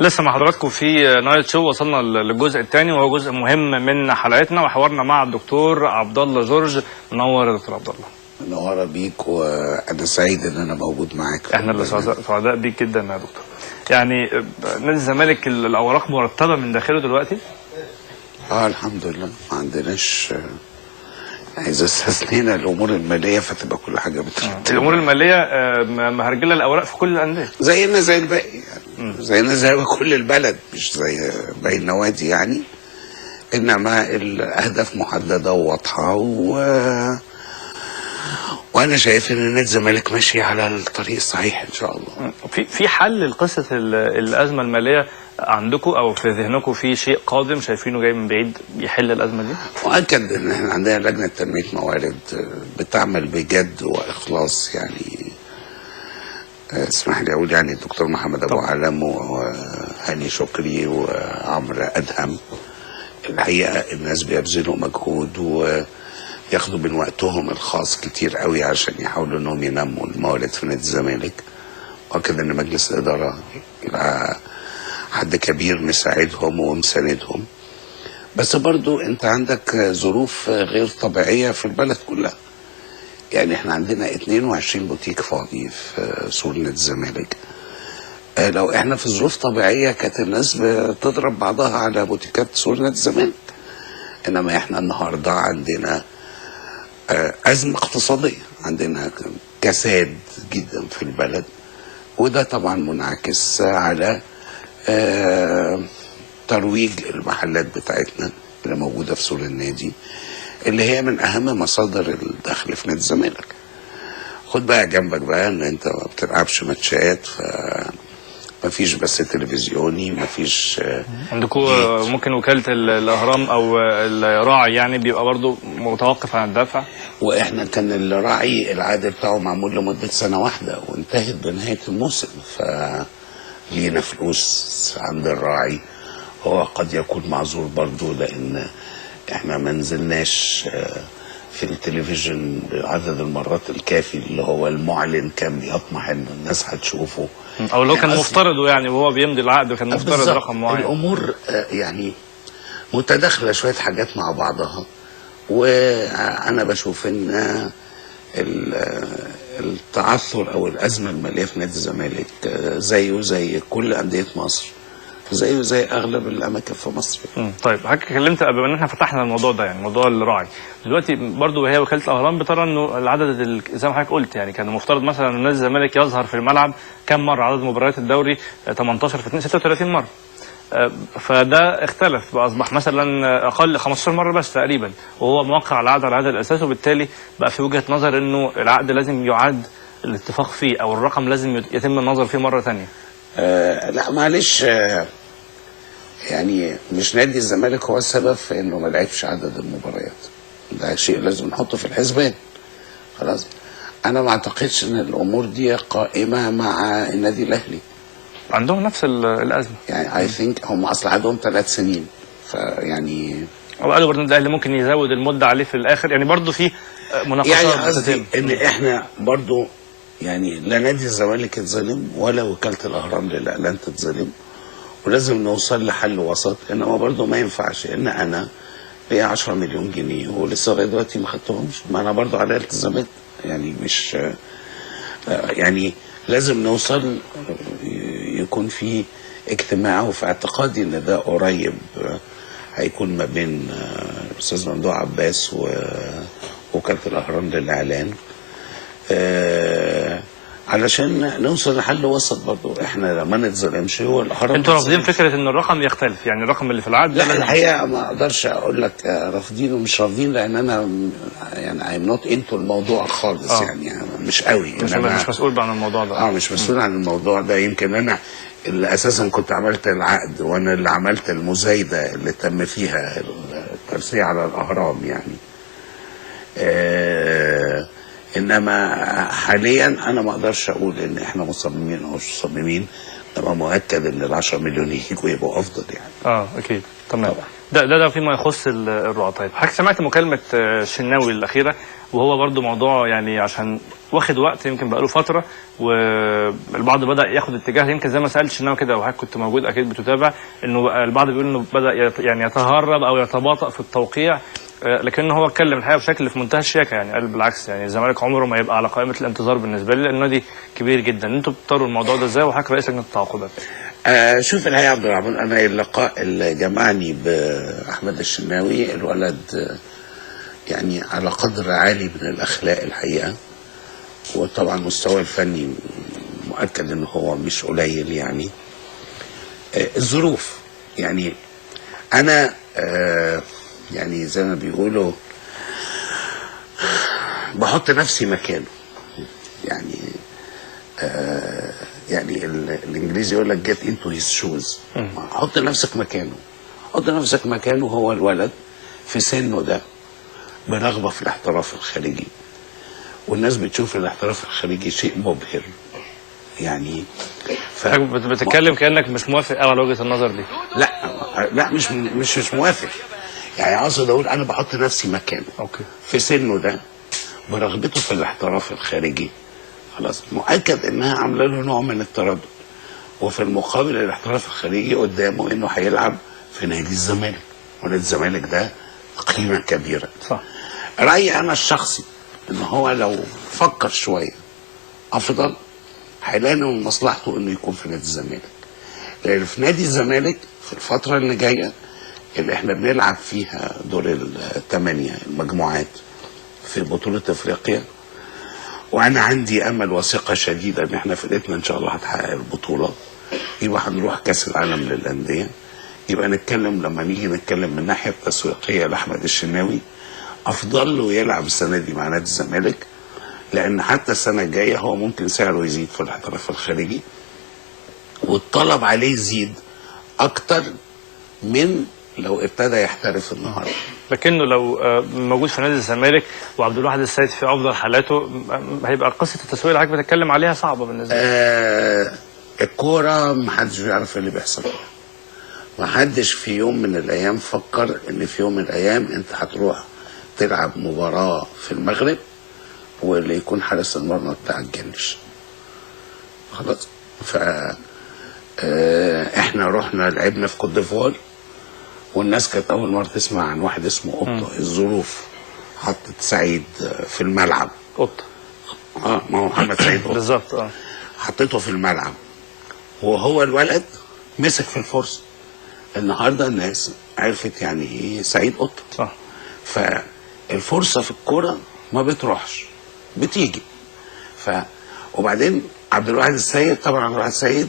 لسه مع حضراتكم في نايت شو، وصلنا للجزء الثاني وهو جزء مهم من حلقتنا وحوارنا مع الدكتور عبد الله جورج. منور يا دكتور عبد الله. منوره بيك، وانا سعيد ان انا موجود معاك. احنا اللي سعداء بيك جدا يا دكتور. يعني نادي الزمالك الاوراق مرتبه من داخله دلوقتي؟ الحمد لله، ما عندناش. اذا استثنينا الامور الماليه فتبقى كل حاجه بترتب. الامور الماليه مهرجله الاوراق في كل الانديه زينا زي الباقي يعني. زينا زي كل البلد، مش زي باقي النوادي يعني. انما الاهداف محدده وواضحه وانا شايف ان نادي الزمالك ماشي على الطريق الصحيح ان شاء الله. في حل لقصه الازمه الماليه عندكم او في ذهنكم؟ في شيء قادم شايفينه جاي من بعيد يحل الازمه دي؟ مؤكد ان احنا عندنا لجنه تنميه موارد بتعمل بجد واخلاص يعني. اسمح لي اقول يعني الدكتور محمد ابو علم وهاني شكري وعمرو ادهم. الحقيقه الناس بيبذلوا مجهود وياخدوا من وقتهم الخاص كتير قوي عشان يحاولوا انهم ينموا الموارد في نادي الزمالك. واكد ان مجلس الاداره حد كبير مساعدهم ومساندهم. بس برضو انت عندك ظروف غير طبيعية في البلد كلها. يعني احنا عندنا 22 بوتيك فاضي في سور نادي الزمالك. لو احنا في ظروف طبيعية كانت الناس بتضرب بعضها على بوتيكات سور نادي الزمالك. انما احنا النهاردة عندنا أزمة اقتصادية، عندنا كساد جدا في البلد، وده طبعا منعكس على ترويج المحلات بتاعتنا اللي موجودة في سور النادي، اللي هي من أهم مصادر الدخل في نادي الزمالك. خد بقى جنبك بقى إن أنت ما بتلعبش ماتشات، مفيش بس تلفزيوني، مفيش. عندكم ممكن وكالة الأهرام أو الراعي يعني بيبقى برضه متوقف عن الدفع؟ وإحنا كان الراعي العقد بتاعه معمول لمدة سنة واحدة وانتهت بنهاية الموسم، فلينا فلوس عند الراعي. هو قد يكون معذور برضه لأن احنا ما نزلناش في التلفزيون بعدد المرات الكافي اللي هو المعلن كان بيطمح ان الناس هتشوفه، او لو كان مفترضه يعني وهو بيمضي العقد كان مفترض رقم معين. الامور يعني متداخله شويه حاجات مع بعضها. وانا بشوف ان التعثر او الازمه الماليه في نادي الزمالك زيه زي كل انديه مصر، زيه زي اغلب الاماكن في مصر. طيب حضرتك اتكلمت قبل ان احنا فتحنا الموضوع ده، يعني موضوع الراعي دلوقتي برضه هي وكاله الاهرام بترى انه العدد زي ما حضرتك قلت يعني كان المفترض مثلا ان نادي الزمالك يظهر في الملعب كم مره؟ عدد مباريات الدوري 18 في 2 36 مره. فده اختلف بقى، اصبح مثلا اقل 15 مره بس تقريبا، وهو موقع على العقد على هذا الاساس، وبالتالي بقى في وجهه نظر انه العقد لازم يعاد الاتفاق فيه او الرقم لازم يتم النظر فيه مره ثانيه. لا معلش، يعني مش نادي الزمالك هو السبب في انه ما لعبش عدد المباريات. ده شيء لازم نحطه في الحسبان. خلاص، انا ما اعتقدش ان الامور دي قائمه مع النادي الاهلي. عندهم نفس الازمه يعني اي ثينك هم اصلا عندهم 3 سنين، فيعني وقالوا برضه النادي الاهلي ممكن يزود المده عليه في الاخر، يعني برضه في مناقشات. يعني قصدي ان احنا برضه يعني لا نادي الزمالك اتظلم ولا وكاله الاهرام للاعلان تتظلم، ولازم نوصل لحل وسط. انما برضه ما ينفعش ان انا ليا 10 مليون جنيه ولسه لغايه دلوقتي ما خدتهمش، ما انا برضه عليا التزامات يعني. مش يعني لازم نوصل يكون في اجتماع، وفي اعتقادي ان ده قريب هيكون ما بين الاستاذ ممدوح عباس ووكاله الاهرام للاعلان، علشان نوصل لحل وسط. برضه احنا ما نتظلمش. هو الاهرام انتوا رافضين فكره ان الرقم يختلف، يعني الرقم اللي في العقد لا الحقيقه ما اقدرش اقول لك رافضين ومش رافضين، لان انا يعني ايم نوت انتو الموضوع خالص. يعني مش قوي، مش مسؤول عن الموضوع ده. مش مسؤول عن الموضوع ده. يمكن انا اللي اساسا كنت عملت العقد، وانا اللي عملت المزايده اللي تم فيها الترسية على الاهرام يعني. انما حاليا انا ما اقدرش اقول ان احنا مصممين او مش مصممين. طبعا مؤكد ان ال10 مليون يجوا يبقوا افضل يعني. اكيد تمام. ده فيما يخص الرعاة. طيب حضرتك سمعت مكالمه الشناوي الاخيره، وهو برضو موضوع يعني عشان واخد وقت يمكن بقاله فتره، والبعض بدا ياخد اتجاه يمكن زي ما سالت الشناوي كده، وحضرتك كنت موجود اكيد بتتابع، انه البعض بيقول انه بدا يعني يتهرب او يتباطأ في التوقيع، لكنه هو اتكلم الحقيقه بشكل في منتهى الشياكه، يعني قال بالعكس يعني الزمالك عمره ما يبقى على قائمه الانتظار بالنسبه لي، لان النادي كبير جدا. انتوا بتطروا الموضوع ده ازاي، وحضرتك رئيس لجنه التعاقدات؟ شوف الحقيقه يا عبد الرحمن، انا اللقاء اللي جمعني باحمد الشناوي الولد يعني على قدر عالي من الاخلاق الحقيقه، وطبعا مستوى الفني مؤكد ان هو مش قليل يعني. الظروف يعني انا يعني زي ما بيقولوا بحط نفسي مكانه يعني. يعني الانجليزي يقول لك get into his shoes. حط نفسك مكانه، حط نفسك مكانه. هو الولد في سنه ده برغبة في الاحتراف الخارجي، والناس بتشوف الاحتراف الخارجي شيء مبهر يعني. بتتكلم كأنك مش موافق قوي على وجهة النظر دي. لا مش موافق يعني. اقصد اقول انا بحط نفسي مكانه. اوكي. في سنه ده برغبته في الاحتراف الخارجي، خلاص مؤكد انها عامله له نوع من التردد، وفي المقابل الاحتراف الخارجي قدامه انه هيلعب في نادي الزمالك، ونادي الزمالك ده قيمه كبيره. صح. رايي انا الشخصي ان هو لو فكر شويه افضل، هيلاقي من مصلحته انه يكون في نادي الزمالك، لان في نادي الزمالك في الفتره اللي جايه اللي احنا بنلعب فيها دور الثمانيه المجموعات في بطوله افريقيا، وانا عندي امل وثقه شديده ان احنا فرقتنا ان شاء الله هتحقق البطوله، يبقى هنروح كاس العالم للانديه. يبقى نتكلم لما نيجي نتكلم من الناحيه التسويقيه لاحمد الشناوي، افضل له يلعب السنه دي مع نادي الزمالك، لان حتى السنه الجايه هو ممكن سعره يزيد في الاحتراف الخارجي، والطلب عليه يزيد اكتر من لو ابتدى يحترف النهارده. لكنه لو موجود في نادي الزمالك وعبد الواحد السيد في افضل حالاته، هيبقى قصه التسويق اللي حضرتك بتتكلم عليها صعبه بالنسبه لي. الكوره محدش بيعرف اللي بيحصل فيها. محدش في يوم من الايام فكر ان في يوم من الايام انت هتروح تلعب مباراه في المغرب واللي يكون حارس المرمى بتاعك جنش. خلاص. ف احنا رحنا لعبنا في كوت ديفوار، والناس كانت اول مره تسمع عن واحد اسمه قطه. الظروف حطت سعيد في الملعب. قطه. ما هو محمد سعيد قطه بالظبط. حطيته في الملعب، وهو الولد مسك في الفرصه. النهارده الناس عرفت يعني ايه سعيد قطه. صح. فالفرصه في الكوره ما بتروحش، بتيجي. وبعدين عبد الواحد السيد، طبعا عبد الواحد السيد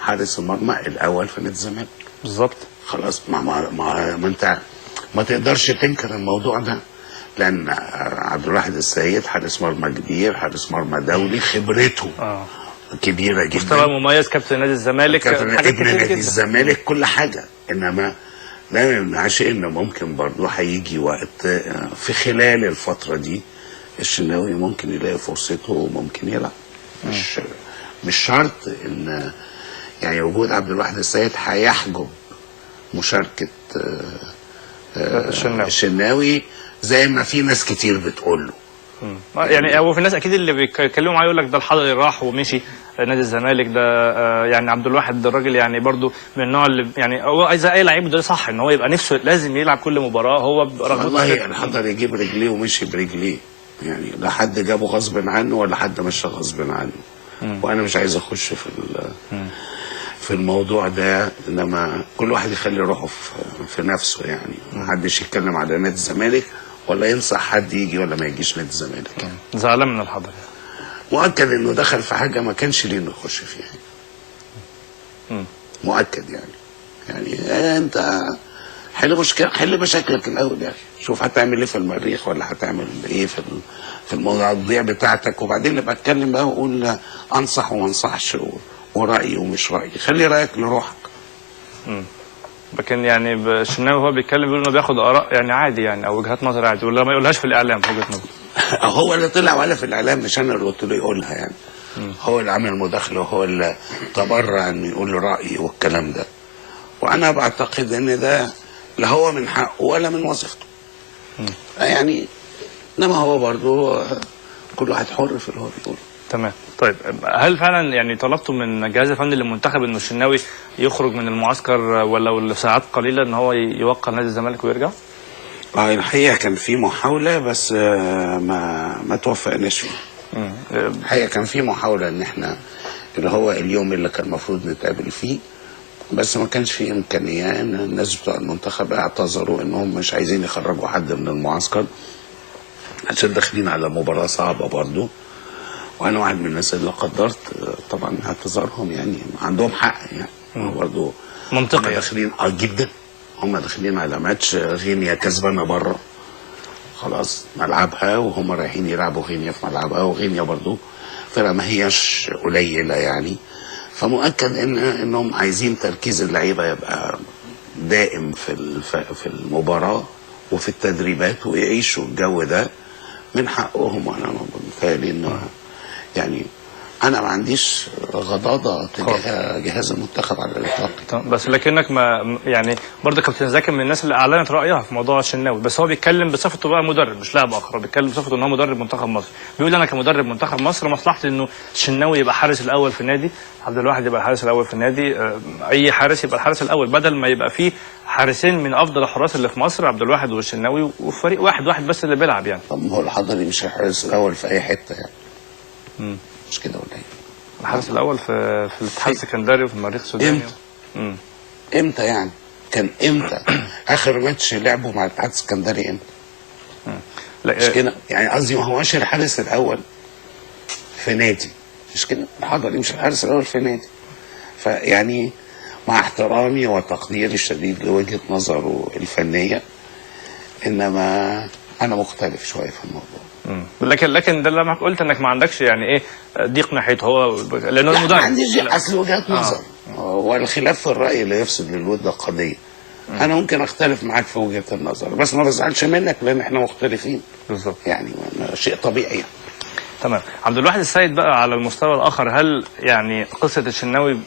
حارس المرمى الاول في نادي الزمالك. بالظبط. خلاص. ما انت ما تقدرش تنكر الموضوع ده، لان عبد الواحد السيد حارس مرمى كبير، حارس مرمى دولي، خبرته كبيره جدا، مستوى مميز، كابتن نادي الزمالك، كابتن نادي الزمالك، كل حاجه. انما لا يمنعش ان ممكن برضه هيجي وقت في خلال الفتره دي الشناوي ممكن يلاقي فرصته وممكن يلعب. مش شرط ان يعني وجود عبد الواحد السيد هيحجب مشاركه الشناوي زي ما في ناس كتير بتقول له. يعني هو في ناس اكيد اللي بيتكلموا معاه يقول لك ده الحضري راح ومشي نادي الزمالك ده. يعني عبد الواحد الراجل يعني برضو من النوع اللي يعني هو عايز اي لعيب، ده صح ان هو يبقى نفسه لازم يلعب كل مباراه. هو والله الحضري يجيب رجليه ومشي برجليه يعني، لا حد جابه غصب عنه ولا حد مشى غصب عنه. وانا مش عايز اخش في الموضوع ده، انما كل واحد يخلي روحه في نفسه يعني. ما حدش يتكلم على نادي الزمالك ولا ينصح حد يجي ولا ما يجيش نادي الزمالك. زعلان من الحضري. مؤكد انه دخل في حاجه ما كانش ليه انه يخش فيها. مؤكد يعني انت حل مشاكلك الاول يا اخي. شوف هتعمل ايه في المريخ ولا هتعمل ايه في المواضيع بتاعتك، وبعدين نبقى اتكلم بقى وقول انصح وما انصحش ورأيي ومش رأيي. خلي رأيك لروحك. لكن يعني الشناوي هو بيتكلم بيقول انه بياخد اراء يعني عادي يعني، او وجهات نظر عادي، ولا ما يقولهاش في الاعلام في وجهه نظر. هو اللي طلع ولا في الاعلام، مش انا اللي قلت له يقولها يعني. هو اللي عمل مداخله وهو اللي تبرع انه يقول رايه والكلام ده. وانا بعتقد ان ده لا هو من حقه ولا من وظيفته. يعني انما هو برضو كل واحد حر في اللي هو بيقوله. تمام. طيب هل فعلا يعني طلبتوا من الجهاز الفني للمنتخب انه الشناوي يخرج من المعسكر ولو لساعات قليله ان هو يوقع نادي الزمالك ويرجع؟ الحقيقه كان في محاوله بس ما توفقناش فيها. الحقيقه كان في محاوله ان احنا اللي هو اليوم اللي كان المفروض نتقابل فيه، بس ما كانش في امكانيه ان الناس بتوع المنتخب اعتذروا انهم مش عايزين يخرجوا حد من المعسكر عشان داخلين على مباراه صعبه برضو. وانا واحد من الناس اللي قدرت طبعا اعتذارهم، يعني عندهم حق يعني برضو منطقي. هم داخلين جدا، هم داخلين على ماتش غينيا كسبانه بره خلاص ملعبها، وهم رايحين يلعبوا غينيا في ملعبها، وغينيا برضو فرقه ما هياش قليله يعني. فمؤكد انهم عايزين تركيز اللعيبه يبقى دائم في المباراه وفي التدريبات ويعيشوا الجو ده من حقهم. وانا متهيألي انه يعني انا ما عنديش غضاضه تجاه جهاز المنتخب على الاطلاق. بس لكنك ما يعني برضه كابتن زكي من الناس اللي اعلنت رايها في موضوع الشناوي، بس هو بيتكلم بصفته بقى مدرب مش لاعب اخر، بيتكلم بصفته ان هو مدرب منتخب مصر. بيقول انا كمدرب منتخب مصر مصلحتي انه الشناوي يبقى حارس الاول في النادي، عبد الواحد يبقى الحارس الاول في النادي، اي حارس يبقى الحارس الاول، بدل ما يبقى فيه حارسين من افضل الحراس اللي في مصر، عبد الواحد والشناوي، وفريق واحد بس اللي بيلعب يعني. طب هو الحضري مش الحارس الاول في اي حته يعني؟ مش كده ولا ايه؟ الحارس الاول في الاتحاد السكندري وفي المريخ السوداني. امتى يعني؟ كان امتى اخر ماتش لعبه مع الاتحاد السكندري امتى؟ مش كده يعني؟ قصدي ما هوش الحارس الاول في نادي، مش كده؟ الحضري مش الحارس الاول في نادي. فيعني مع احترامي وتقديري الشديد لوجهه نظره الفنيه، انما انا مختلف شويه في الموضوع. لكن ده لما قلت انك ما عندكش يعني ايه ضيق ناحيته هو لانه المدرب. ما عنديش اصل وجهات نظر، والخلاف في الراي لا يفسد للود قضيه. انا ممكن اختلف معاك في وجهه النظر بس ما بزعلش منك لان احنا مختلفين بالظبط، يعني شيء طبيعي يعني. تمام. عبد الواحد السيد بقى على المستوى الاخر، هل يعني قصه الشناوي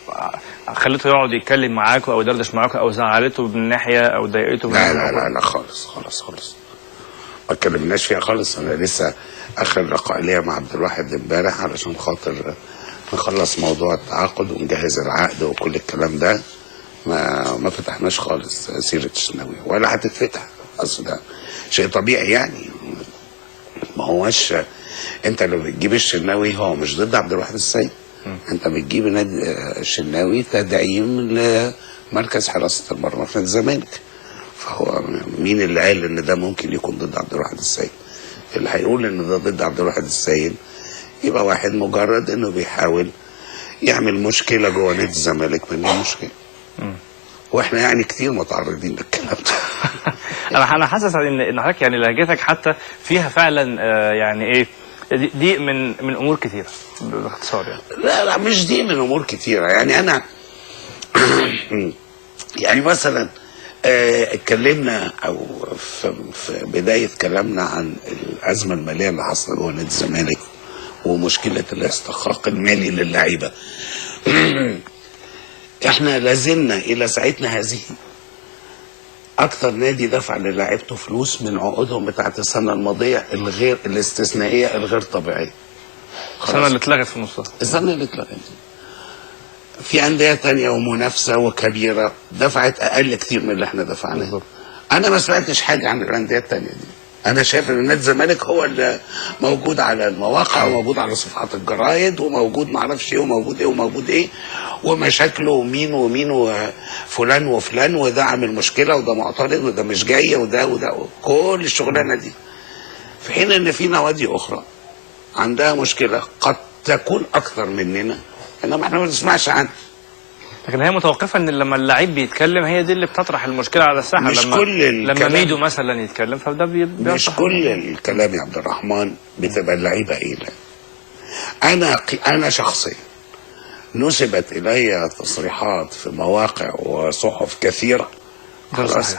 خليته يقعد يتكلم معاك او يدردش معاك او زعلته من ناحيه او ضايقته؟ لا خالص ما اتكلمناش فيها خالص. انا لسه اخر لقاء ليا مع عبد الواحد امبارح علشان خاطر نخلص موضوع التعاقد ونجهز العقد وكل الكلام ده. ما فتحناش خالص سيره الشناوي ولا هتتفتح. اصل ده شيء طبيعي يعني. ما هوش انت اللي بتجيب الشناوي، هو مش ضد عبد الواحد السيد. انت بتجيب نادي الشناوي تدعيم لمركز حراسه المرمى في الزمالك. فهو مين اللي قال ان ده ممكن يكون ضد عبد الواحد السيد؟ اللي هيقول ان ده ضد عبد الواحد السيد يبقى واحد مجرد انه بيحاول يعمل مشكله جوه نادي الزمالك من المشكله. واحنا يعني كتير متعرضين للكلام ده. انا حاسس ان حضرتك يعني لهجتك حتى فيها فعلا يعني ايه دي من امور كثيره باختصار يعني. لا مش دي من امور كثيره يعني. انا يعني مثلا اتكلمنا او في بدايه كلامنا عن الازمه الماليه اللي حصلت جوه نادي الزمالك ومشكله الاستحقاق المالي للعيبه. احنا لازلنا الى ساعتنا هذه اكتر نادي دفع للاعيبته فلوس من عقودهم بتاعت السنه الماضيه الغير الاستثنائيه الغير طبيعيه. السنه اللي اتلغت في نصها. السنه اللي اتلغت. في انديه تانية ومنافسه وكبيره دفعت اقل كتير من اللي احنا دفعناه. انا ما سمعتش حاجه عن الانديه التانية دي. انا شايف ان نادي الزمالك هو اللي موجود على المواقع وموجود على صفحات الجرايد وموجود معرفش ايه وموجود ايه ومشاكله ومين وفلان وفلان وده عامل مشكله وده معترض وده مش جاي وده كل الشغلانه دي. في حين ان في نوادي اخرى عندها مشكله قد تكون اكثر مننا انما احنا ما بنسمعش عنها. لكن هي متوقفه ان لما اللعيب بيتكلم هي دي اللي بتطرح المشكله على الساحه. مش لما ميدو مثلا يتكلم فده مش كل الكلام يا عبد الرحمن بتبقى اللعيبه ايه. لا انا شخصيا نسبت الي تصريحات في مواقع وصحف كثيره خلاص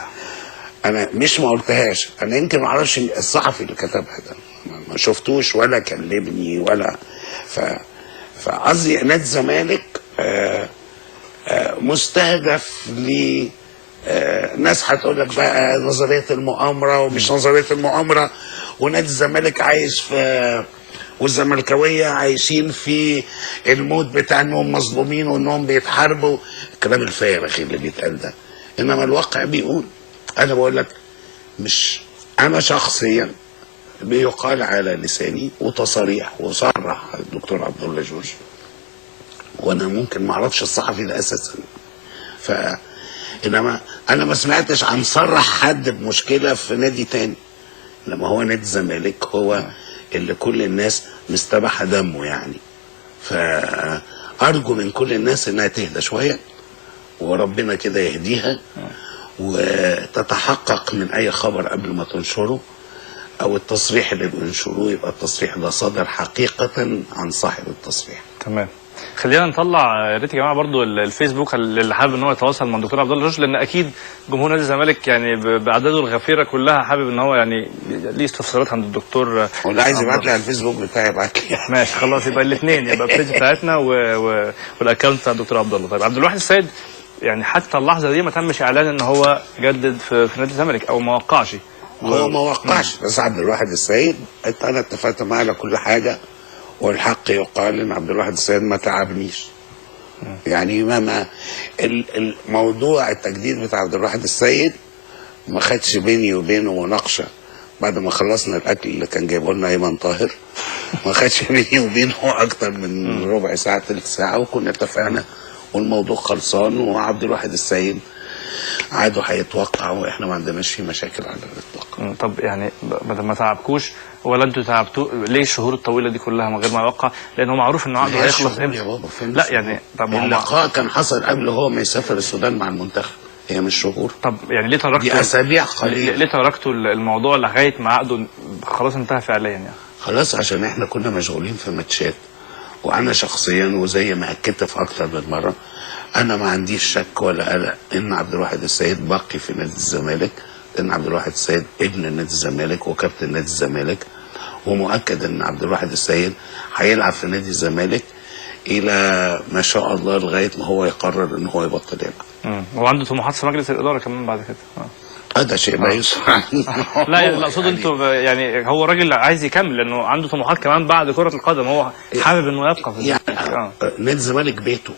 انا مش ما قلتهاش. انا يمكن ما اعرفش الصحفي اللي كتبها ده ما شفتوش ولا كلمني ولا فقصدي نادي الزمالك مستهدف ل ناس هتقول لك بقى نظريه المؤامره ومش نظريه المؤامره، ونادي الزمالك عايش في، والزملكاويه عايشين في المود بتاع انهم مظلومين وانهم بيتحاربوا، الكلام الفارغ اللي بيتقال ده. انما الواقع بيقول، انا بقول لك مش انا شخصيا بيقال على لساني وتصاريح وصرح الدكتور عبد الله جورج، وانا ممكن ما اعرفش الصحفي ده اساسا، انما انا ما سمعتش عن صرح حد بمشكله في نادي تاني، لما هو نادي الزمالك هو اللي كل الناس مستباحه دمه يعني. فارجو من كل الناس انها تهدى شويه، وربنا كده يهديها، وتتحقق من اي خبر قبل ما تنشره، او التصريح اللي بينشروه يبقى التصريح ده صدر حقيقه عن صاحب التصريح. تمام. خلينا نطلع يا ريت يا جماعه برضو الفيسبوك اللي حابب ان هو يتواصل مع الدكتور عبد الله جورج، لان اكيد جمهور نادي الزمالك يعني باعداده الغفيره كلها حابب ان هو يعني ليه استفسارات عند الدكتور. واللي عايز يبعت لي على الفيسبوك بتاعي يبعت لي. ماشي خلاص، يبقى الاثنين، يبقى البيج بتاعتنا والاكونت بتاع الدكتور عبد الله. طيب عبد الواحد السيد، يعني حتى اللحظه دي ما تمش اعلان ان هو جدد في نادي الزمالك او ما وقعش. هو ما وقعش، بس عبد الواحد السيد انا اتفقت معاه على كل حاجه، والحق يقال ان عبد الواحد السيد ما تعبنيش. يعني ما الموضوع التجديد بتاع عبد الواحد السيد ما خدش بيني وبينه مناقشه بعد ما خلصنا الاكل اللي كان جايبه لنا ايمن طاهر، ما خدش بيني وبينه اكتر من ربع ساعه ثلث ساعه، وكنا اتفقنا والموضوع خلصان، وعبد الواحد السيد عادوا هيتوقعوا واحنا ما عندناش فيه مشاكل على الاطلاق. طب يعني ما تعبكوش ولا انتوا تعبتوا ليه الشهور الطويله دي كلها من غير ما يوقع؟ لان هو معروف انه عقده هيخلص امتى يا بابا؟ لا يعني طب اللقاء كان حصل قبل هو ما يسافر السودان مع المنتخب، هي مش شهور. طب يعني ليه تركتوا دي اسابيع قليله؟ ليه تركتوا الموضوع لغايه ما عقده خلاص انتهى فعليا يعني؟ خلاص عشان احنا كنا مشغولين في ماتشات، وانا شخصيا وزي ما اكدت في اكتر من مره انا ما عنديش شك ولا قلق ان عبد الواحد السيد باقي في نادي الزمالك، لان عبد الواحد السيد ابن نادي الزمالك وكابتن نادي الزمالك، ومؤكد ان عبد الواحد السيد هيلعب في نادي الزمالك الى ما شاء الله لغايه ما هو يقرر ان هو يبطل يلعب. وعنده طموحات في مجلس الاداره كمان بعد كده. هذا شيء لا يسمع. لا يعني اقصد انتوا يعني هو راجل عايز يكمل لانه عنده طموحات كمان بعد كره القدم، هو حابب انه يبقى في يعني نادي الزمالك بيته،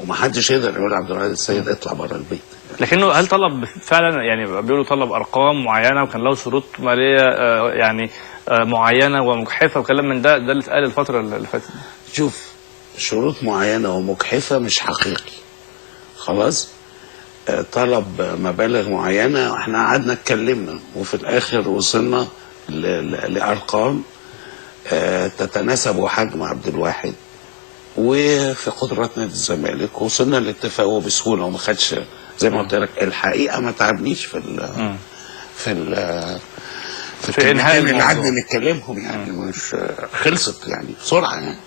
ومحدش يقدر يقول عبد الواحد السيد اطلع بره البيت. لكنه هل طلب فعلا، يعني بيقولوا طلب ارقام معينه وكان له شروط ماليه يعني معينه ومجحفه وكلام من ده اللي اتقال الفتره اللي فاتت؟ شوف، شروط معينه ومجحفه مش حقيقي. خلاص، طلب مبالغ معينه، احنا قعدنا اتكلمنا وفي الاخر وصلنا لارقام تتناسب حجم عبد الواحد وفي قدرات نادي الزمالك، وصلنا لاتفاق وبسهوله، وما خدش زي ما قلت لك. الحقيقه ما تعبنيش في انهاء اللي قعدنا نتكلمهم، يعني مش خلصت يعني بسرعه يعني.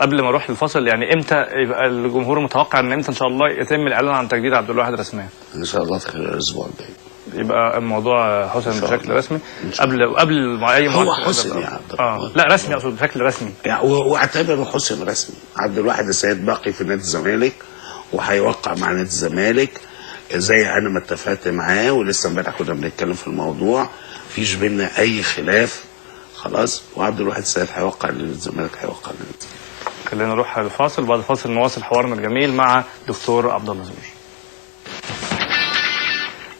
قبل ما اروح للفصل، يعني امتى يبقى الجمهور متوقع ان امتى ان شاء الله يتم الاعلان عن تجديد عبد الواحد رسميا؟ ان شاء الله في خلال الاسبوع الجاي يبقى الموضوع حسن بشكل رسمي قبل اي هو حسن يا عبد الرحمن. لا رسمي، اقصد بشكل رسمي يعني، واعتبره حسن رسمي. عبد الواحد السيد باقي في نادي الزمالك وهيوقع مع نادي الزمالك زي انا ما اتفقت معاه، ولسه امبارح كنا بنتكلم في الموضوع، مفيش بينا اي خلاف. خلاص، وعبد الواحد السيد هيوقع للزمالك، هيوقع للزمالك. خلينا نروح للفاصل، بعد الفاصل نواصل حوارنا الجميل مع دكتور عبد الله جورج.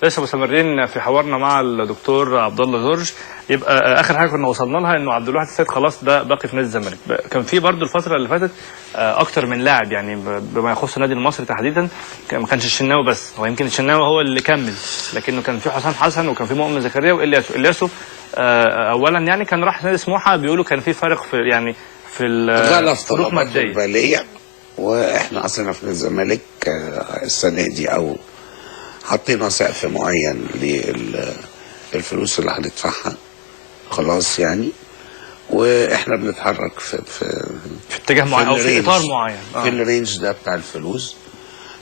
لسه مستمرين في حوارنا مع الدكتور عبد الله جورج. يبقى اخر حاجه كنا وصلنا لها انه عبد الواحد السيد خلاص ده باقي في نادي الزمالك. كان في برضه الفتره اللي فاتت اكتر من لاعب، يعني بما يخص النادي المصري تحديدا، ما كانش الشناوي بس، هو يمكن الشناوي هو اللي كمل، لكنه كان في حسام حسن وكان في مؤمن زكريا والياسو. اولا يعني كان راح نادي سموحه، بيقولوا كان في فرق في يعني في الفروق الماديه، واحنا اصلا في الزمالك السنه دي او حطينا سقف معين للفلوس اللي هندفعها خلاص يعني، واحنا بنتحرك في اتجاه معين او في اطار معين في الرينج ده بتاع الفلوس.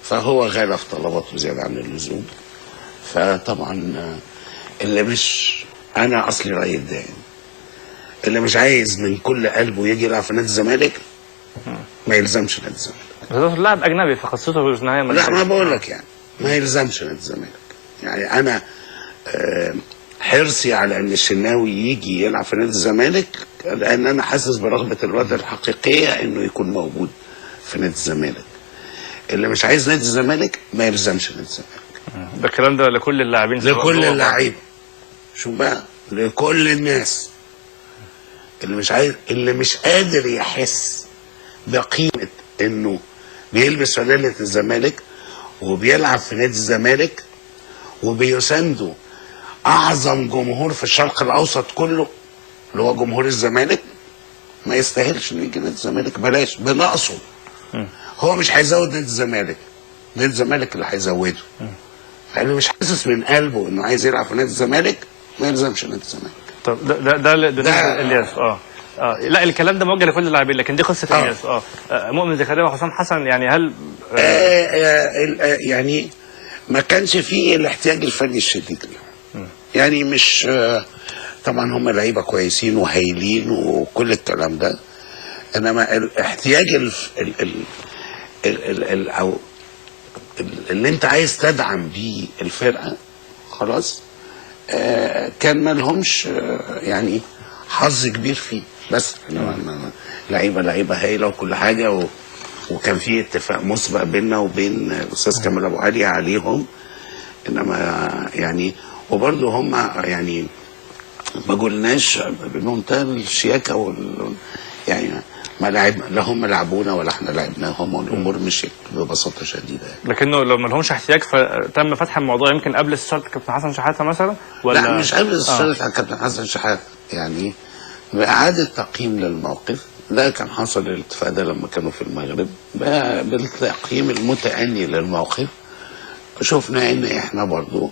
فهو غالى في طلباته زياده عن اللزوم. فطبعا اللي مش، انا اصلي رايي الدائم، اللي مش عايز من كل قلبه يجي يلعب في نادي الزمالك ما يلزمش نادي الزمالك. بس لاعب اجنبي فقصته في النهايه لا ما بقول لك يعني ما يلزمش نادي الزمالك. يعني انا حرصي على ان الشناوي يجي يلعب في نادي الزمالك لان انا حاسس برغبه الواد الحقيقيه انه يكون موجود في نادي الزمالك. اللي مش عايز نادي الزمالك ما يلزمش نادي الزمالك. ده الكلام ده لكل اللاعبين، لكل اللعيبه. شوف بقى، لكل الناس اللي مش قادر يحس بقيمه انه بيلبس فانيله الزمالك وبيلعب في نادي الزمالك وبيساندوا اعظم جمهور في الشرق الاوسط كله اللي هو جمهور الزمالك، ما يستاهلش انه يجي نادي الزمالك. بلاش بنقصه. هو مش هيزود نادي الزمالك، نادي الزمالك اللي هيزوده. فاللي مش حاسس من قلبه انه عايز يلعب في نادي الزمالك ما يلزمش نادي الزمالك. طب ده الياس. لا الكلام ده موجه لكل اللاعبين، لكن دي قصه الياس. مؤمن زكريا وحسام حسن، يعني هل يعني ما كانش فيه الاحتياج الفني الشديد لهم. يعني مش طبعا هم لعيبه كويسين وهايلين وكل الكلام ده، انما الاحتياج او اللي انت عايز تدعم بيه الفرقه خلاص كان ما لهمش يعني حظ كبير فيه. بس لعيبه هايله وكل حاجه وكان في اتفاق مسبق بيننا وبين الاستاذ كمال ابو علي عليهم، انما يعني وبرضه هم يعني ما قلناش بمنتهى الشياكه يعني ما لعب لا هم لعبونا ولا احنا لعبناهم، والامور مشيت ببساطه شديده يعني. لكنه لو ما لهمش احتياج فتم فتح الموضوع يمكن قبل استشاره كابتن حسن شحاته مثلا، ولا لا مش قبل استشاره كابتن حسن شحاته، يعني بإعادة تقييم للموقف. ده كان حصل الاتفاق ده لما كانوا في المغرب، بالتقييم المتأني للموقف شفنا ان احنا برضو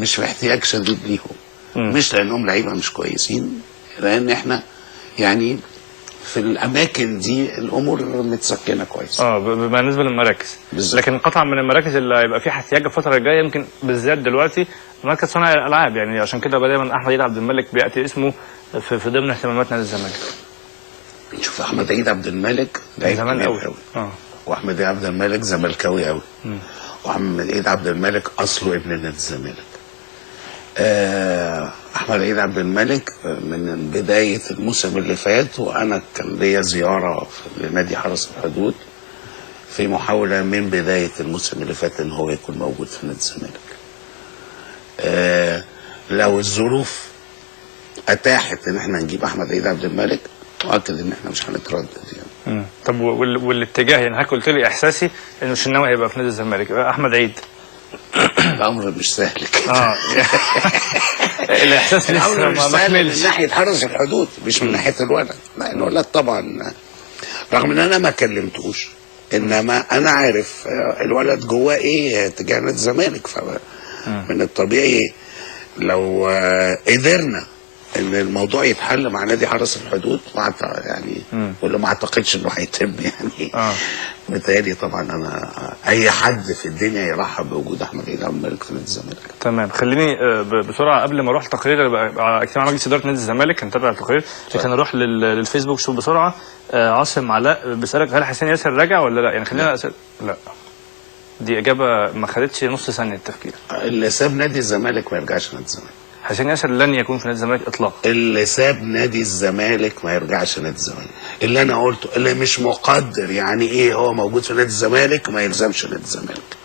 مش في احتياج شديد ليهم. مش لانهم لعيبه مش كويسين، لان احنا يعني في الاماكن دي الامور متسكنه كويس. بالنسبه للمراكز بالزبط. لكن قطعا من المراكز اللي هيبقى في احتياج الفتره الجايه يمكن بالذات دلوقتي مركز صانع الالعاب، يعني عشان كده دايما احمد عيد عبد الملك بياتي اسمه في ضمن اهتمامات نادي الزمالك. شوف احمد عيد عبد الملك لعيب زمان قوي واحمد عيد عبد الملك زملكاوي قوي، واحمد عيد عبد الملك اصله ابن نادي الزمالك. احمد عيد عبد الملك من بدايه الموسم اللي فات وانا كان ليا زياره لنادي حرس الحدود في محاوله من بدايه الموسم اللي فات ان هو يكون موجود في نادي الزمالك. لو الظروف اتاحت ان احنا نجيب احمد عيد عبد الملك مؤكد ان احنا مش هنتردد يعني. طب والاتجاه، يعني حضرتك قلت لي احساسي انه الشناوي هيبقى في نادي الزمالك، احمد عيد الامر مش سهل كده. الاحساس لسه ما كملش من ناحيه حرس الحدود مش من ناحيه الولد. لا الولد طبعا رغم ان انا ما كلمتوش، انما انا عارف الولد جواه ايه تجاه نادي الزمالك. فمن الطبيعي لو قدرنا ان الموضوع يتحل مع نادي حرس الحدود يعني واللي ما اعتقدش انه هيتم يعني. بالتالي طبعا انا اي حد في الدنيا يرحب بوجود احمد عيد عبد الملك في نادي الزمالك. تمام. خليني بسرعه قبل ما اروح التقرير اجتماع مجلس اداره نادي الزمالك هنتابع التقرير، لكن نروح للفيسبوك. شوف بسرعه عاصم علاء بيسالك هل حسين ياسر راجع ولا لا؟ يعني خلينا لا دي اجابه ما خدتش نص ثانيه تفكير. اللي ساب نادي الزمالك ما يرجعش نادي الزمالك. حسين ياسر لن يكون في نادي الزمالك اطلاقا. اللي ساب نادي الزمالك ما يرجعش نادي الزمالك. اللي انا قلته اللي مش مقدر يعني ايه هو موجود في نادي الزمالك ما يلزمش نادي الزمالك.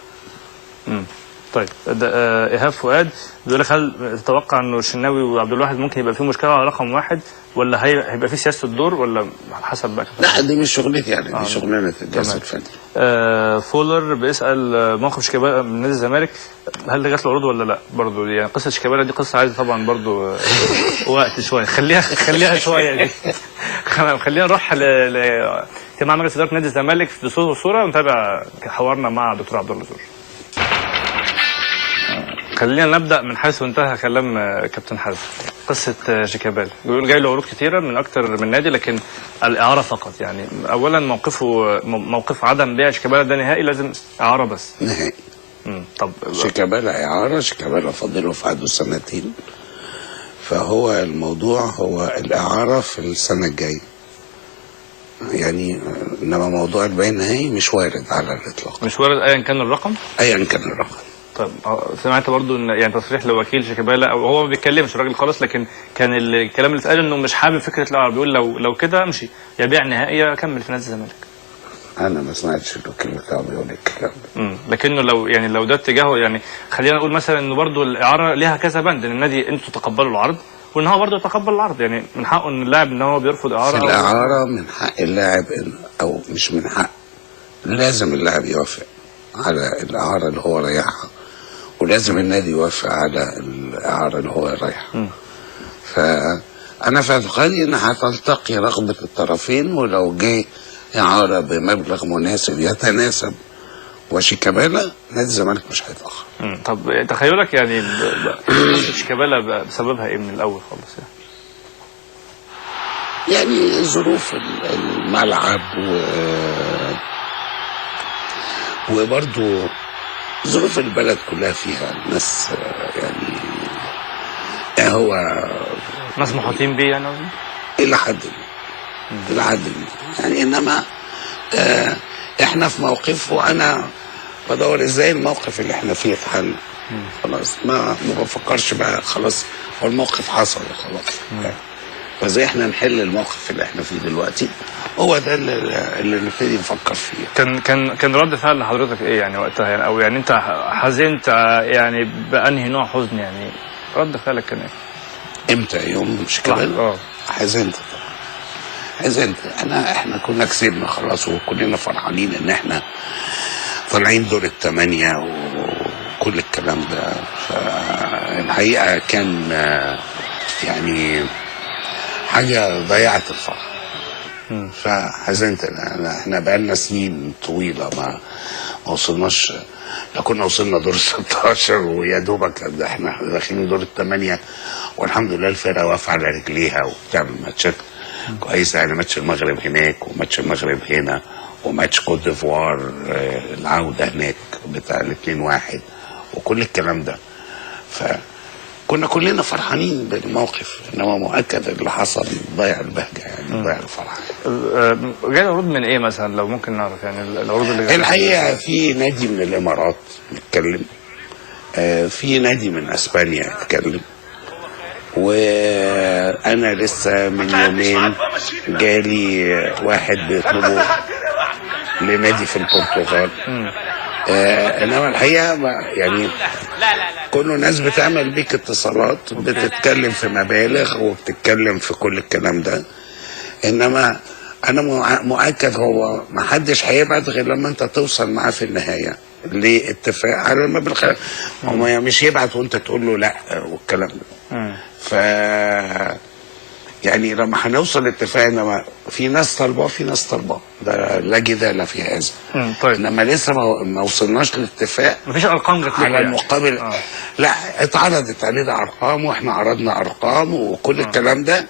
طيب ايهاب فؤاد بيقول لك هل تتوقع انه الشناوي وعبد الواحد ممكن يبقى في مشكله على رقم واحد، ولا هيبقى في سياسه الدور، ولا حسب بقى؟ لا دي مش شغلتي يعني، دي شغلانه الجهاز الفني. فولر بيسال موقف شيكابالا من نادي الزمالك هل جات له عروض ولا لا؟ برضه يعني قصه شيكابالا دي قصه عايزه طبعا برضه وقت شويه، خليها شويه دي. خلينا نروح لاجتماع مجلس اداره نادي الزمالك في صوت وصوره ونتابع حوارنا مع دكتور عبد الله زور. خلينا نبدا من حيث انتهى كلام كابتن حازم. قصه شيكابالا بيقول جاي له عروض كثيره من اكثر من نادي، لكن الاعاره فقط. يعني اولا موقف عدم بيع شيكابالا ده نهائي، لازم اعاره بس نهائي. طب شيكابالا اعاره، شيكابالا فاضله في عقده سنتين، فهو الموضوع هو الاعاره في السنه الجايه. يعني انما موضوع البيان النهائي مش وارد على الاطلاق. مش وارد ايا كان الرقم؟ ايا كان الرقم. طب سمعت برضو ان يعني تصريح لوكيل شيكابالا، او هو ما بيتكلمش الراجل خالص، لكن كان الكلام اللي اتقال انه مش حابب فكره الاعاره، بيقول لو كده امشي، يا بيع نهائي يا اكمل في نادي الزمالك. انا ما سمعتش الوكيل بتاعه بيقول الكلام ده. لكنه لو ده اتجاهه، يعني خلينا نقول مثلا انه برضو الاعاره ليها كذا بند، ان النادي انتوا تقبلوا العرض وان هو برضه يتقبل العرض، يعني من حقه ان اللاعب ان هو بيرفض اعاره. في الاعاره من حق اللاعب او مش من حق، لازم اللاعب يوافق على الاعاره اللي هو رايحها، ولازم النادي يوافق على الاعاره اللي هو رايحها. فانا في اعتقادي ان هتلتقي رغبه الطرفين، ولو جه اعاره بمبلغ مناسب يتناسب وشيكابالا، نادي الزمالك مش هيتاخر. طب تخيلك يعني شيكابالا بسببها ايه من الاول خالص يعني ظروف الملعب وبرضو ظروف البلد كلها فيها الناس، يعني هو ناس محاطين بيه يعني الى حد يعني. انما احنا في موقف، وانا بدور ازاي الموقف اللي احنا فيه يتحل. خلاص ما بفكرش بقى، خلاص هو الموقف حصل خلاص. فازاي احنا نحل الموقف اللي احنا فيه دلوقتي، هو ده اللي نبتدي نفكر فيه. كان رد فعل لحضرتك ايه يعني وقتها، يعني او يعني انت حزنت يعني بانهي نوع حزن، يعني رد فعلك كان ايه؟ امتى؟ يوم شيكابالا؟ حزنت. احنا كنا كسبنا خلاص، وكلنا فرحانين ان احنا طالعين دور الثمانية وكل الكلام ده. فالحقيقة كان يعني حاجة ضيعت الفرح. فحزنت. احنا بقالنا سنين طويلة ما وصلناش، لو كنا وصلنا دور 16 ويا دوبك احنا داخلين دور الثمانية، والحمد لله الفرقة واقفة على رجليها وبتعمل ماتشات كويسة. يعني ماتش المغرب هناك وماتش المغرب هنا وماتش كوت ديفوار العودة هناك بتاع 2-1 وكل الكلام ده. فكنا كلنا فرحانين بالموقف، انما مؤكد اللي حصل ضيع البهجة، يعني ضيع الفرحة. جاي عروض من ايه مثلا لو ممكن نعرف، يعني العروض اللي جايه؟ الحقيقة في نادي من الامارات بيتكلم، في نادي من اسبانيا اتكلم، وانا لسه من يومين جالي واحد بيطلبه لنادي في البرتغال. انما الحقيقه يعني كل الناس بتعمل بيك اتصالات، بتتكلم في مبالغ وبتتكلم في كل الكلام ده، انما انا مؤكد هو ما حدش هيبعد غير لما انت توصل معاه في النهايه لاتفاق على المبلغ. هو مش يبعت وانت تقول له لا والكلام ده. ف يعني لما هنوصل لاتفاق، انما في ناس طالباه في ناس طالباه، ده لا جدال في هذا. طيب. انما لسه ما وصلناش لاتفاق. مفيش ارقام جت على المقابل. لا، اتعرضت علينا ارقام واحنا عرضنا ارقام وكل الكلام ده،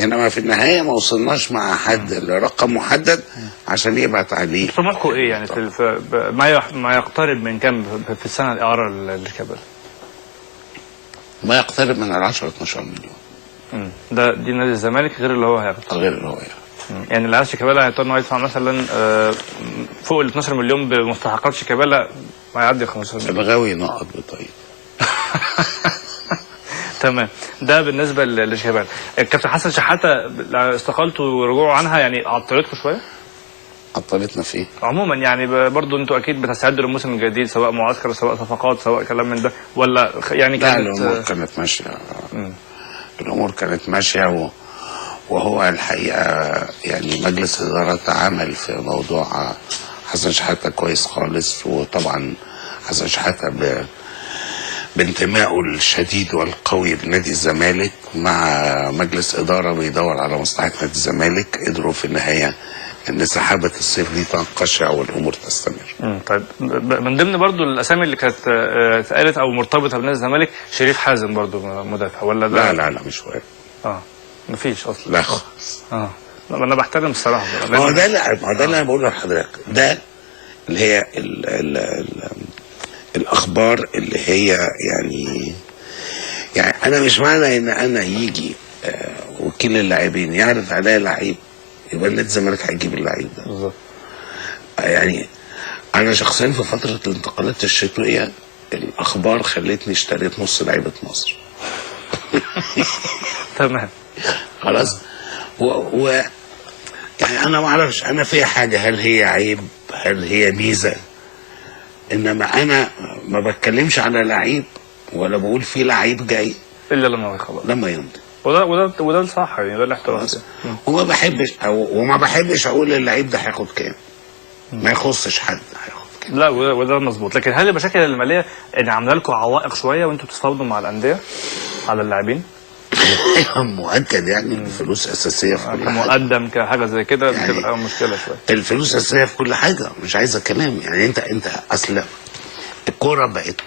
انما في النهايه ما وصلناش مع حد لرقم محدد عشان يبعت عليه. طموحكم ايه يعني في ما يقترب من كام في السنه الاعاره للشيكابالا؟ ما يقترب من 10-12 مليون. دي نادي الزمالك غير اللي هو هياخده؟ غير اللي هو هياخده. يعني اللي عايز شيكابالا هيضطر انه يدفع مثلا فوق ال 12 مليون بمستحقات شيكابالا، ما يعدي 15 مليون. الغاوي نقط بطيب. تمام. ده بالنسبه لشيكابالا. الكابتن حسن شحاته استقالته ورجوعه عنها يعني عطلتكم شويه؟ عطلتنا في ايه؟ عموما يعني برضه انتوا اكيد بتستعدوا للموسم الجديد، سواء معسكر سواء صفقات سواء كلام من ده، ولا يعني لا، الامور كانت ماشيه. الامور كانت ماشيه وهو الحقيقه يعني مجلس الاداره تعامل في موضوع حسن شحاته كويس خالص. وطبعا حسن شحاته بانتمائه الشديد والقوي لنادي الزمالك مع مجلس اداره بيدور على مصلحه نادي الزمالك، قدروا في النهايه ان سحابه الصيف دي تنقشع والامور تستمر. طيب، من ضمن برضو الاسامي اللي كانت اتقالت او مرتبطه بنادي الزمالك شريف حازم برضو مدافع، ولا ده؟ لا مش وارد. مفيش اصلا. لا خالص. انا بحترم الصراحه. ما هو ده اللي انا بقوله لحضرتك، ده اللي هي الاخبار اللي هي يعني انا مش معنى ان انا يجي وكيل اللاعبين يعرض عليا لعيب يبقى نادي الزمالك هيجيب اللعيب ده. بالظبط. يعني انا شخصيا في فتره الانتقالات الشتويه الاخبار خلتني اشتريت نص لعيبه مصر. تمام. خلاص. يعني انا ما اعرفش انا فيها حاجه، هل هي عيب هل هي ميزه، انما انا ما بتكلمش على لعيب ولا بقول في لعيب جاي الا لما يخلص، لما يمضي. وده الصح يعني، ده الاحترام. وما بحبش اقول اللعيب ده هياخد كام، ما يخصش حد هياخد كام. لا وده مظبوط. لكن هل المشاكل الماليه ان عامله لكم عوائق شويه وانتوا بتتفاوضوا مع الانديه على اللاعبين؟ مؤكد يعني الفلوس اساسيه في كل حاجه، مقدم كحاجه زي كده يعني بتبقى مشكله شويه. الفلوس اساسيه في كل حاجه، مش عايزه كلام. يعني انت اصل الكوره بقت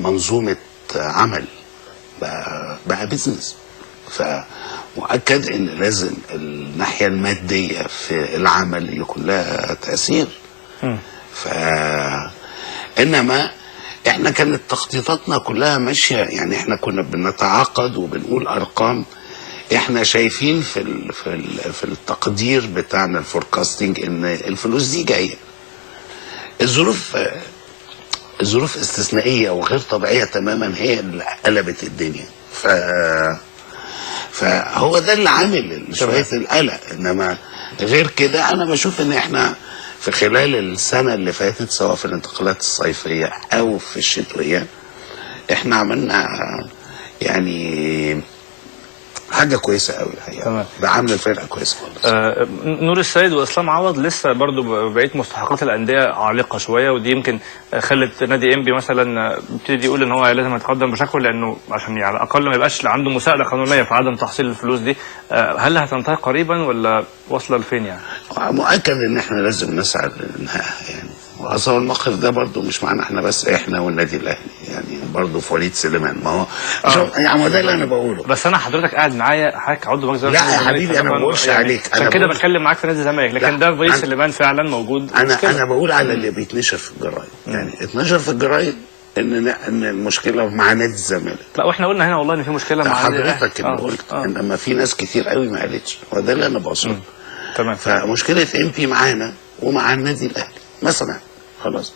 منظومه عمل، بقى بيزنس، فمؤكد ان لازم الناحيه الماديه في العمل يكون لها تاثير. انما احنا كانت تخطيطاتنا كلها ماشيه، يعني احنا كنا بنتعاقد وبنقول ارقام، احنا شايفين في التقدير بتاعنا الفوركاستنج ان الفلوس دي جايه. الظروف استثنائيه وغير طبيعيه تماما هي اللي قلبت الدنيا. فهو ده اللي عامل شويه القلق، انما غير كده انا بشوف ان احنا في خلال السنه اللي فاتت سواء في الانتقالات الصيفيه او في الشتويه احنا عملنا يعني حاجه كويسه قوي الحقيقه، دعمنا الفرقه كويسه خالص. نور السيد واسلام عوض لسه برضو بقيه مستحقات الانديه عالقه شويه، ودي يمكن خلت نادي انبي مثلا ابتدي يقول ان هو لازم يتقدم بشكوى، لانه عشان يعني على الاقل ما يبقاش عنده مساءله قانونيه في عدم تحصيل الفلوس دي. هل هتنتهي قريبا ولا واصله لفين يعني؟ مؤكد ان احنا لازم نسعى لانهائها يعني. واصل الموقف ده برضو مش معنا احنا بس، احنا والنادي الاهلي يعني برضو في وليد سليمان. ما هو يعني ده اللي انا بقوله. بس انا حضرتك قاعد معايا حضرتك عضو مجلس لا يا حبيبي انا ما بقولش يعني عليك، عشان كده بتكلم معاك في نادي الزمالك، لكن ده وليد سليمان فعلا موجود. انا بقول على اللي بيتنشر في الجرايد، يعني اتنشر في الجرايد ان المشكله مع نادي الزمالك. لا واحنا قلنا هنا والله ان في مشكله مع حضرتك اللي قلت، انما في ناس كتير قوي ما قالتش، وده اللي انا بقصده. تمام. فمشكله امبي معانا ومع النادي الاهلي مثلا، خلاص.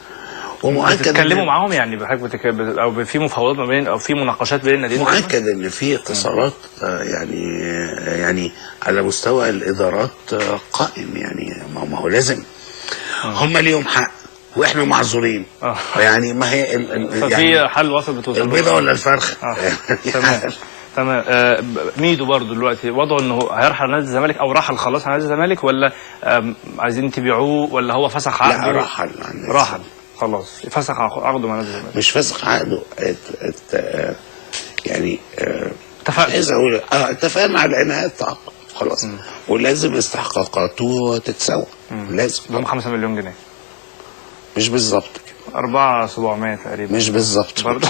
ومؤكد بتتكلموا معاهم يعني بحضرتك او في مفاوضات ما بين او في مناقشات بين الناديين؟ مؤكد ان في اتصالات يعني على مستوى الادارات قائم، يعني ما هو لازم هم ليهم حق واحنا معذورين. يعني ما هي ففي يعني حل وسط بتوصل البيضه ولا الفرخه. تمام. تمام. ميدو برضه دلوقتي وضعه انه هيرحل نادي الزمالك او رحل خلاص عن نادي الزمالك، ولا عايزين تبيعوه، ولا هو فسخ عقده؟ لا رحل خلاص فسخ عقده مع نادي الزمالك. مش فسخ عقده، يعني اتفقنا على انهاء التعاقد خلاص. ولازم استحقاقاته تتسوى، لازم. هم 5 مليون جنيه مش بالظبط كده، 4,700 تقريبا، مش بالظبط برضه.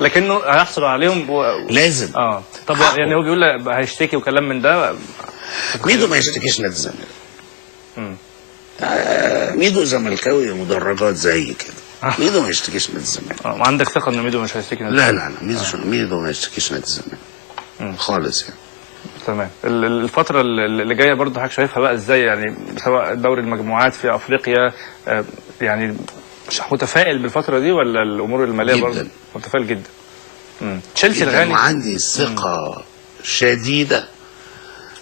لكنه هيحصل عليهم لازم. طب يعني هو بيقول هيشتكي وكلام من ده. ميدو ما يشتكيش نادي الزمالك. ميدو زملكاوي مدرجات زي كده. ميدو ما يشتكيش نادي الزمالك. وعندك ثقه ان ميدو مش هيشتكي نادي الزمالك؟ لا ميدو ما يشتكيش نادي الزمالك خالص يعني. تمام. الفترة اللي جاية برضه حضرتك شايفها بقى ازاي، يعني سواء دوري المجموعات في افريقيا، يعني مش متفائل بالفترة دي ولا الامور المالية برضه؟ متفائل جدا. تشيلسي الغاني وعندي ثقة شديدة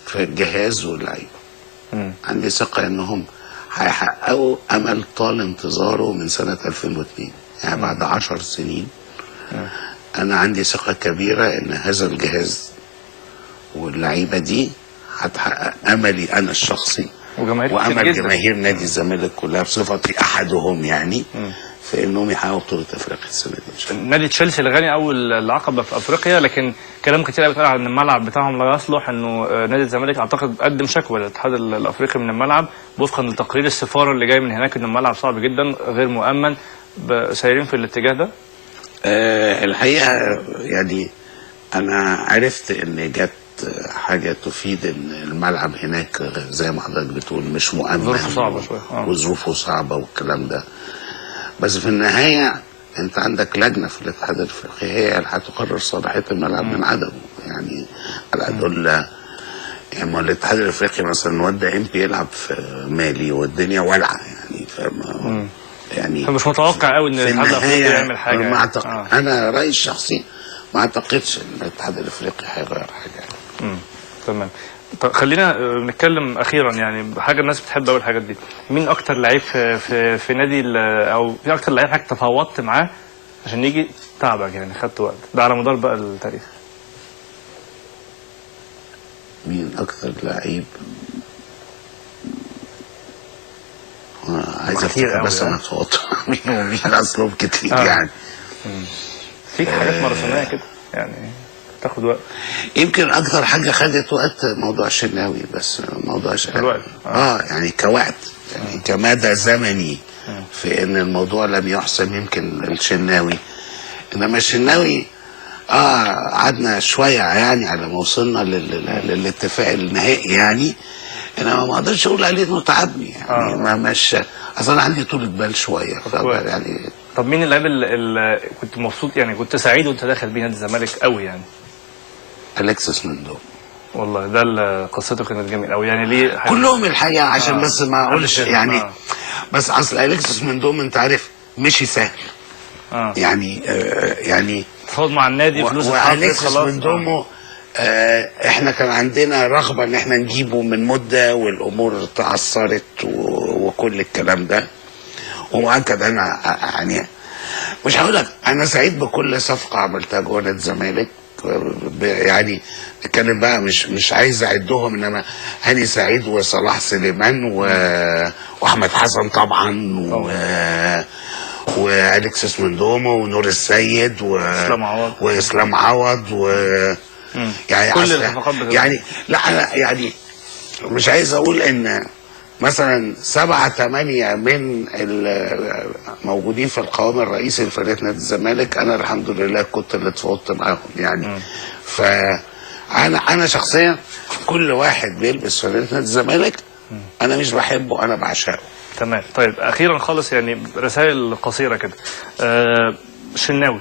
في الجهاز واللعيبة. عندي ثقة انهم هيحققوا امل طال انتظاره من سنة 2002، يعني بعد 10 سنين. انا عندي ثقة كبيرة ان هذا الجهاز واللعيبه دي هتحقق املي انا الشخصي وامل جماهير نادي الزمالك كلها بصفتي احدهم، يعني في انهم يحققوا بطوله افريقيا السنه دي ان شاء الله. نادي تشيلسي الغاني اول العقبه في افريقيا، لكن كلام كتير قوي بيتقال عن الملعب بتاعهم لا يصلح، انه نادي الزمالك اعتقد قدم شكوى للاتحاد الافريقي من الملعب وفقا لتقرير السفاره اللي جاي من هناك ان الملعب صعب جدا غير مؤمن. سايرين في الاتجاه ده؟ الحقيقه يعني انا عرفت ان جت حاجه تفيد ان الملعب هناك زي ما حضرتك بتقول مش مؤمن، ظروفه صعبه شويه وظروفه صعبه والكلام ده. بس في النهايه انت عندك لجنه في الاتحاد الافريقي هي اللي هتقرر صلاحيه الملعب من عدمه، يعني على دول يعني ما الاتحاد الافريقي مثلا ودى امبي يلعب في مالي والدنيا والعه يعني يعني فمش متوقع قوي ان في الاتحاد الافريقي النهايه يعمل حاجه ما يعني. اعتقد انا رايي الشخصي ما اعتقدش ان الاتحاد الافريقي هيغير حاجه. تمام. طب خلينا نتكلم اخيرا، يعني حاجه الناس بتحب قوي الحاجات دي، مين اكتر لعيب في نادي او في اكتر لعيب حضرتك تفاوضت معاه عشان يجي تعبك يعني خدت وقت ده على مدار بقى التاريخ؟ مين اكثر لعيب عايز افتكر بس انا اتفاوضت مين ومين اصلهم كتير يعني. فيك حاجات ماراثونيه كده يعني تاخد وقت. يمكن اكثر حاجه خدت وقت موضوع الشناوي، بس موضوع الوقت يعني كوقت يعني كمدى زمني في ان الموضوع لم يحسم يمكن الشناوي، انما الشناوي قعدنا شويه يعني على ما وصلنا للاتفاق النهائي يعني، انما ما اقدرش اقول عليه انه تعبني يعني ما مش اصلا عندي طولة بال شويه يعني. طب مين اللعيب اللي كنت مبسوط يعني كنت سعيد وانت داخل بيه نادي الزمالك قوي يعني؟ أليكسيس مندو. والله ده اللي قصته كانت جميل قوي يعني. ليه كلهم الحقيقه عشان بس ما اقولش يعني بس اصل أليكسيس مندو انت عارف مشي سهل يعني تفاوض مع النادي فلوس وأليكسيس مندو احنا كان عندنا رغبه ان احنا نجيبه من مده والامور تعثرت وكل الكلام ده، ومؤكد انا يعني مش هقول لك انا سعيد بكل صفقه عملتها جوه نادي الزمالك يعني نتكلم بقى مش عايز اعدهم، انما هاني سعيد وصلاح سليمان واحمد حسن طبعا واليكسيس مندومو ونور السيد واسلام عوض يعني كل الصفقات يعني لا أنا يعني مش عايز اقول ان مثلا 7 8 من الموجودين في القوام الرئيسي لفريق نادي الزمالك انا الحمد لله كنت اللي اتفاوضت معاهم يعني. فانا شخصيا كل واحد بيلبس فريق نادي الزمالك انا مش بحبه انا بعشقه. تمام. طيب اخيرا خالص يعني رسائل قصيره كده. شناوي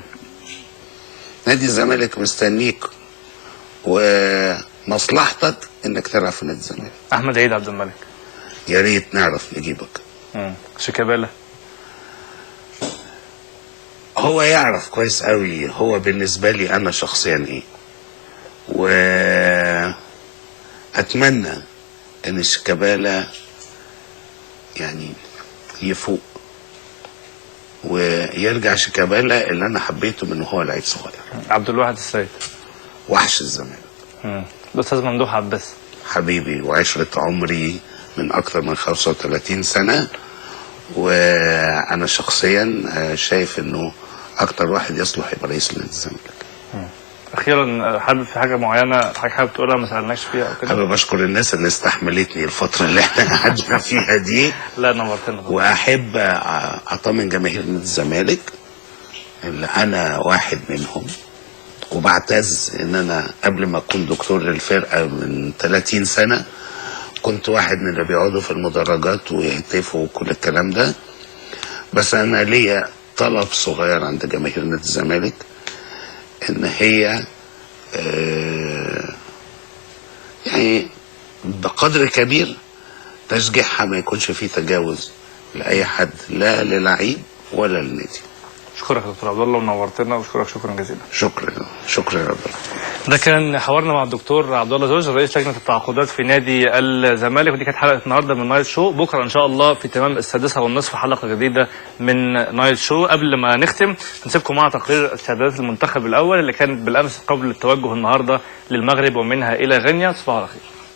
نادي الزمالك مستنيك ومصلحتك انك تلعب في نادي الزمالك. احمد عيد عبد الملك يا ريت نعرف نجيبك. شيكابالا هو يعرف كويس قوي هو بالنسبه لي انا شخصيا ايه، واتمنى ان شيكابالا يعني يفوق ويرجع شيكابالا اللي انا حبيته من هو لعيب صغير. عبد الواحد السيد وحش الزمالك. الاستاذ ممدوح عباس حبيبي وعشره عمري من اكثر من 35 سنه، وانا شخصيا شايف انه اكتر واحد يصلح يبقى رئيس نادي الزمالك. اخيرا حابب في حاجه معينه حابب تقولها ما سالناش فيها او كده؟ حابب اشكر الناس اللي استحملتني الفتره اللي احنا قعدنا فيها دي. لا نورتنا. واحب اطمن جماهير نادي الزمالك اللي انا واحد منهم، وبعتز ان انا قبل ما اكون دكتور للفرقه من 30 سنه كنت واحد من اللي بيقعدوا في المدرجات ويهتفوا وكل الكلام ده. بس انا ليا طلب صغير عند جماهير نادي الزمالك ان هي يعني بقدر كبير تشجيعها ما يكونش فيه تجاوز لاي حد لا للعيب ولا للنادي. اشكرك يا دكتور عبد الله ونورتنا واشكرك شكرا جزيلا. شكرا يا رب. ده كان حوارنا مع الدكتور عبد الله زوج رئيس لجنه التعاقدات في نادي الزمالك، ودي كانت حلقه النهارده من نايل شو. بكره ان شاء الله في تمام 6:30 حلقه جديده من نايل شو. قبل ما نختم هنسيبكم مع تقرير استعدادات المنتخب الاول اللي كانت بالامس قبل التوجه النهارده للمغرب ومنها الى غينيا. تصبحوا على خير.